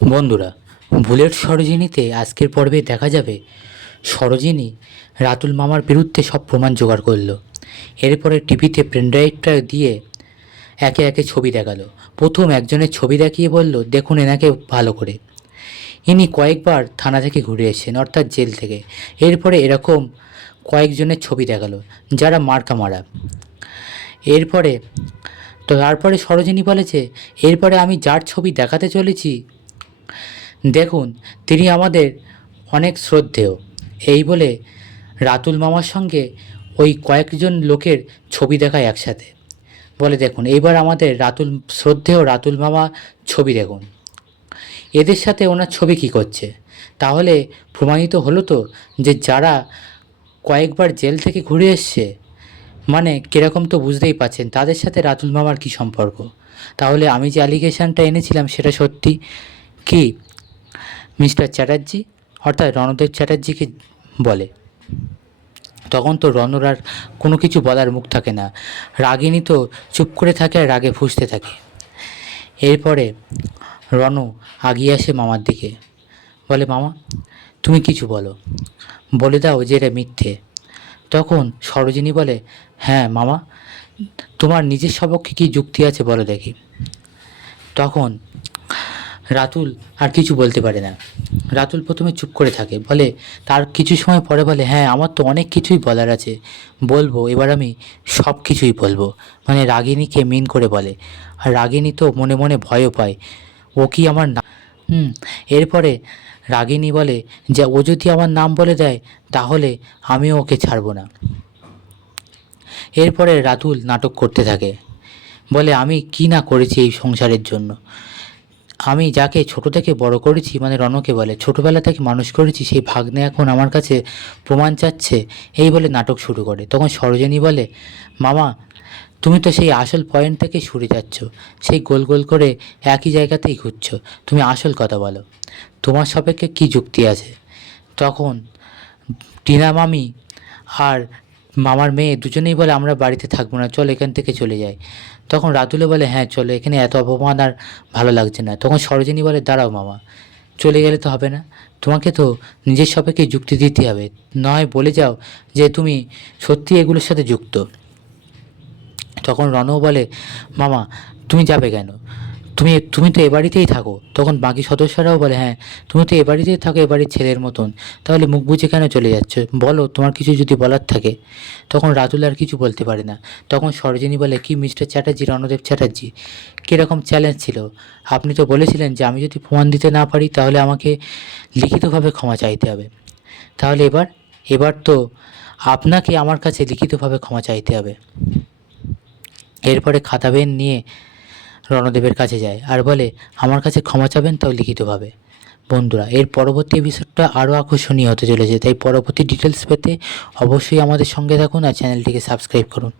বন্ধুরা, বুলেট সরোজিনীতে আজকের পর্বে দেখা যাবে সরোজিনী রাতুল মামার বিরুদ্ধে সব প্রমাণ জোগাড় করলো। এরপরে টিভিতে পেনড্রাইভটা দিয়ে একে একে ছবি দেখালো। প্রথম একজনের ছবি দেখিয়ে বলল, দেখুন এনাকে ভালো করে, ইনি কয়েকবার থানা থেকে ঘুরে এসেছেন, অর্থাৎ জেল থেকে। এরপরে এরকম কয়েকজনের ছবি দেখালো যারা মার্কা মারা। এরপরে তারপরে সরোজিনী বলেছে, এরপরে আমি যার ছবি দেখাতে চলেছি দেখুন তিনি আমাদের অনেক শ্রদ্ধেয়। এই বলে রাতুল মামার সঙ্গে ওই কয়েকজন লোকের ছবি দেখায় একসাথে। বলে, দেখুন এইবার আমাদের শ্রদ্ধেয় রাতুল মামা ছবি দেখুন, এদের সাথে ওনার ছবি কী করছে। তাহলে প্রমাণিত হলো তো যে যারা কয়েকবার জেল থেকে ঘুরে এসছে, মানে কীরকম তো বুঝতেই পাচ্ছেন তাদের সাথে রাতুল মামার কী সম্পর্ক। তাহলে আমি যে অ্যালিগেশনটা এনেছিলাম সেটা সত্যি কি মিস্টার চ্যাটার্জি, অর্থাৎ রণদেব চ্যাটার্জিকে বলে। তখন তো রণর আর কোনো কিছু বলার মুখ থাকে না। রাগিনী তো চুপ করে থাকে আর রাগে ফুঁসতে থাকে। এরপরে রণ আগিয়ে আসে মামার দিকে, বলে, মামা তুমি কিছু বলো, বলে দাও যে এটা মিথ্যে। তখন সরোজিনী বলে, হ্যাঁ মামা, তোমার নিজের সপক্ষে কী যুক্তি আছে বলো দেখি। তখন রাতুল আর কিছু বলতে পারে না। রাতুল প্রথমে চুপ করে থাকে, বলে তার কিছু সময় পরে বলে, হ্যাঁ আমার তো অনেক কিছুই বলার আছে, বলবো, এবার আমি সব কিছুই বলবো। মানে রাগিনীকে মিন করে বলে। আর রাগিনী তো মনে মনে ভয়ও পায়, ও কি আমার নাম। এরপরে রাগিনী বলে যে ও যদি আমার নাম বলে দেয় তাহলে আমিও ওকে ছাড়বো না। এরপরে রাতুল নাটক করতে থাকে, বলে আমি কি না করেছি এই সংসারের জন্য। আমি যাকে ছোট থেকে বড় করেছি, মানে রণকে বলে, ছোটোবেলা থেকে মানুষ করেছি, সেই ভাগ্নে এখন আমার কাছে প্রমাণ চাচ্ছে, এই বলে নাটক শুরু করে। তখন সরোজিনী বলে, মামা তুমি তো সেই আসল পয়েন্ট থেকে সরে যাচ্ছ, সেই গোল গোল করে একই জায়গাতেই ঘুরছো, তুমি আসল কথা বলো, তোমার সাপেক্ষে কী যুক্তি আছে। তখন টিনা মামি আর মামার মেয়ে দুজনেই বলে, আমরা বাড়িতে থাকবো না, চল এখান থেকে চলে যাই। তখন রাতুলে বলে, হ্যাঁ চলো, এখানে এত অপমান আর ভালো লাগছে না। তখন সরোজিনী বলে, দাঁড়াও মামা, চলে গেলে তো হবে না, তোমাকে তো নিজের সাপেক্ষে যুক্তি দিতে হবে, নয় বলে যাও যে তুমি সত্যি এগুলোর সাথে যুক্ত। তখন রণও বলে, মামা তুমি যাবে কেন, তুমি তুমি তো এ বাড়িতেই থাকো। তখন বাকি সদস্যরাও বলে, হ্যাঁ তুমি তো এ বাড়িতেই থাকো, এ বাড়ির ছেলের মতন, তাহলে মুখ বুজে কেন চলে যাচ্ছ, বলো তোমার কিছু যদি বলার থাকে। তখন রাতুল আর কিছু বলতে পারে না। তখন সরোজিনী বলে, কি মিস্টার চ্যাটার্জি, রণদেব চ্যাটার্জি, কীরকম চ্যালেঞ্জ ছিল, আপনি তো বলেছিলেন যে আমি যদি প্রমাণ দিতে না পারি তাহলে আমাকে লিখিতভাবে ক্ষমা চাইতে হবে। তাহলে এবার তো আপনাকে আমার কাছে লিখিতভাবে ক্ষমা চাইতে হবে। এরপরে খাতা পেন নিয়ে রণদেবের কাছে যায় আর বলে, আমার কাছে ক্ষমা চাবেন, তাও লিখিতভাবে। বন্ধুরা, এর পরবর্তী এপিসোডটা আরও আকর্ষণীয় হতে চলেছে, তাই পরবর্তী ডিটেলস পেতে অবশ্যই আমাদের সঙ্গে থাকুন আর চ্যানেলটিকে সাবস্ক্রাইব করুন।